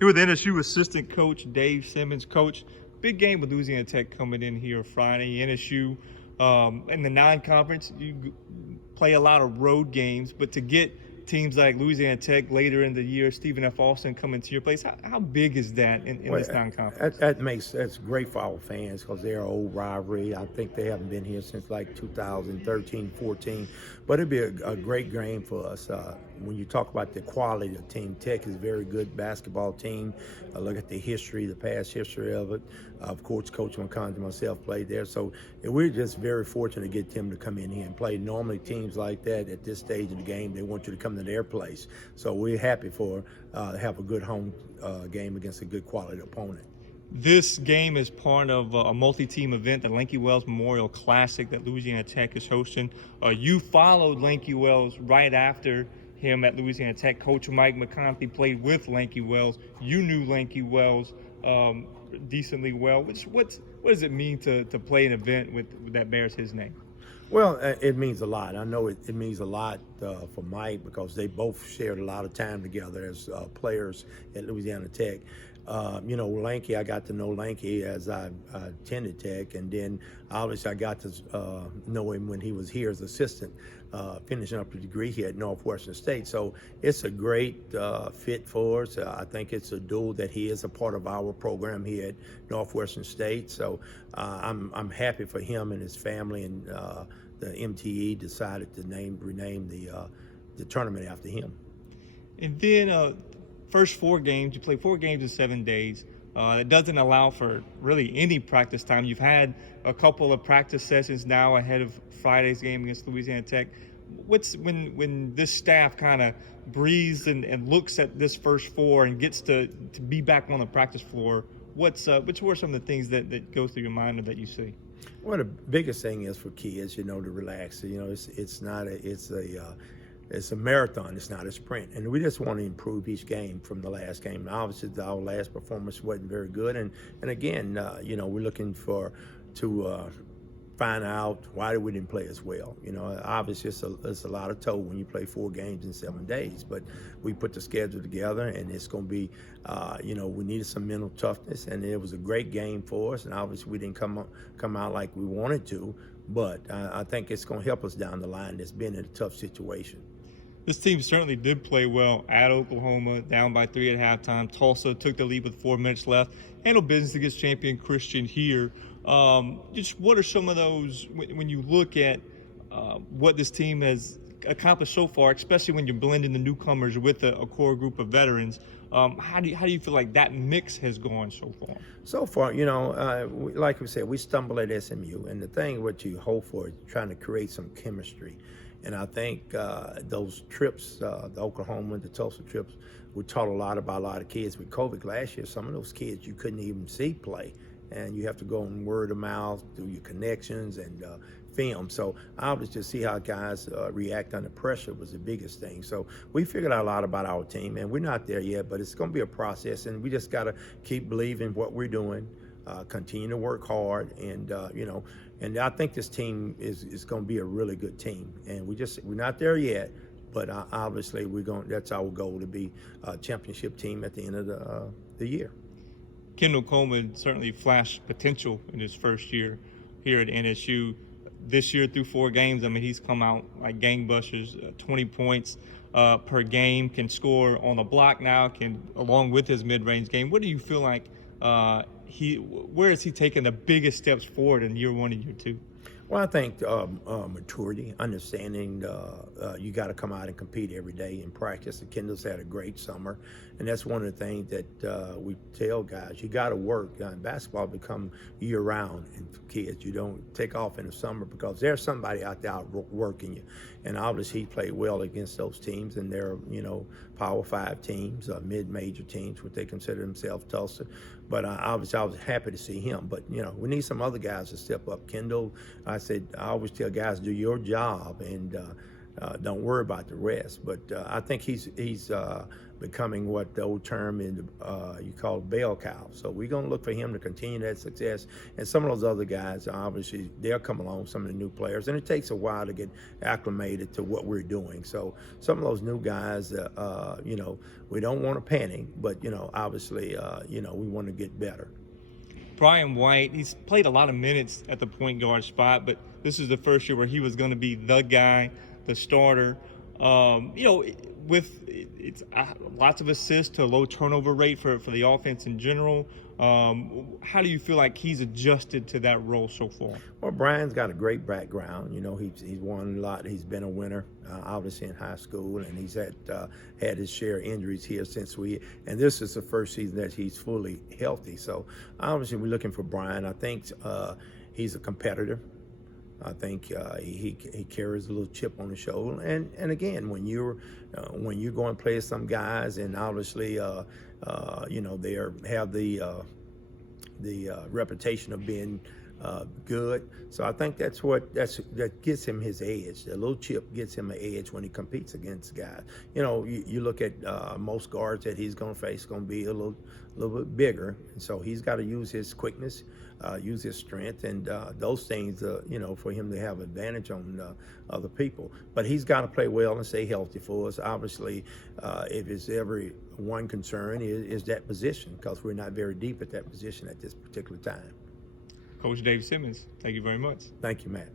Here with NSU assistant coach Dave Simmons. Coach, big game with Louisiana Tech coming in here Friday. NSU in the non-conference, you play a lot of road games, but to get teams like Louisiana Tech later in the year, Stephen F. Austin coming to your place, how big is that in this non-conference? That's great for our fans because they're an old rivalry. I think they haven't been here since like 2013, 14. But it'd be a great game for us. When you talk about the quality of Team Tech, is a very good basketball team. Look at the history, the past history of it. Of course, Coach McConnell and myself played there. So we're just very fortunate to get them to come in here and play. Normally, teams like that at this stage of the game, they want you to come to their place. So we're happy for have a good home game against a good quality opponent. This game is part of a multi-team event, the Lanky Wells Memorial Classic that Louisiana Tech is hosting. You followed Lanky Wells right after him at Louisiana Tech. Coach Mike McConaughey played with Lanky Wells. You knew Lanky Wells decently well. What does it mean to play an event that bears his name? Well, it means a lot. I know it means a lot for Mike because they both shared a lot of time together as players at Louisiana Tech. Lanky, I got to know Lanky as I attended Tech, and then obviously I got to know him when he was here as assistant, finishing up a degree here at Northwestern State. So it's a great fit for us. I think it's a dual that he is a part of our program here at Northwestern State. So I'm happy for him and his family, and the MTE decided to rename the tournament after him. And then first 4 games, you play 4 games in 7 days. It doesn't allow for really any practice time. You've had a couple of practice sessions now ahead of Friday's game against Louisiana Tech. When this staff kind of breathes and looks at this first 4 and gets to be back on the practice floor, which were some of the things that go through your mind or that you see? Well, the biggest thing is for kids, to relax. It's a marathon. It's not a sprint, and we just want to improve each game from the last game. Obviously, our last performance wasn't very good, and again, we're looking to find out why we didn't play as well. Obviously, it's a lot of toll when you play 4 games in 7 days, but we put the schedule together, and it's going to be, we needed some mental toughness, and it was a great game for us, and obviously we didn't come out like we wanted to, but I think it's going to help us down the line. It's been in a tough situation. This team certainly did play well at Oklahoma, down by 3 at halftime. Tulsa took the lead with 4 minutes left. Handled business against champion Christian here. Just what are some of those, when you look at what this team has accomplished so far, especially when you're blending the newcomers with a core group of veterans, how do you feel like that mix has gone so far? So far, like we said, we stumble at SMU, and the thing what you hope for is trying to create some chemistry. And I think those trips, the Oklahoma, the Tulsa trips, we taught a lot about a lot of kids. With COVID last year, some of those kids you couldn't even see play. And you have to go on word of mouth through your connections and film. So I was just see how guys react under pressure was the biggest thing. So we figured out a lot about our team, and we're not there yet, but it's going to be a process, and we just got to keep believing what we're doing, continue to work hard, and and I think this team is going to be a really good team. And we're not there yet, but obviously that's our goal, to be a championship team at the end of the year. Kendall Coleman certainly flashed potential in his first year here at NSU. This year through 4 games, he's come out like gangbusters, 20 points per game, can score on the block now, along with his mid-range game. What do you feel like where is he taking the biggest steps forward in year 1 and year 2? Well, I think maturity, understanding you got to come out and compete every day in practice. Kendall's had a great summer, and that's one of the things that we tell guys. You got to work. Basketball become year-round, and for kids, you don't take off in the summer because there's somebody out there working you. And obviously, he played well against those teams, and they're Power 5 teams, mid-major teams, what they consider themselves, Tulsa. But obviously, I was happy to see him. But we need some other guys to step up. Kendall, I always tell guys, do your job and don't worry about the rest. But I think he's becoming what the old term in you call bell cow. So we're going to look for him to continue that success. And some of those other guys, obviously, they'll come along, some of the new players, and it takes a while to get acclimated to what we're doing. So some of those new guys, we don't want to panic, but, obviously, we want to get better. Brian White, he's played a lot of minutes at the point guard spot, but this is the first year where he was going to be the guy, the starter. With it's lots of assists to a low turnover rate for the offense in general. How do you feel like he's adjusted to that role so far? Well, Brian's got a great background. He's won a lot. He's been a winner, obviously in high school, and he's had his share of injuries here since and this is the first season that he's fully healthy. So obviously we're looking for Brian. I think he's a competitor. I think he carries a little chip on his shoulder, and again, when you go and play some guys, and obviously they have the reputation of being good. So I think that gets him his edge. The little chip gets him an edge when he competes against guys. You look at most guards that he's going to face, going to be a little bit bigger, and so he's got to use his quickness, use his strength, and those things, for him to have advantage on other people. But he's got to play well and stay healthy for us. Obviously, if it's ever one concern is that position, because we're not very deep at that position at this particular time. Coach Dave Simmons, thank you very much. Thank you, Matt.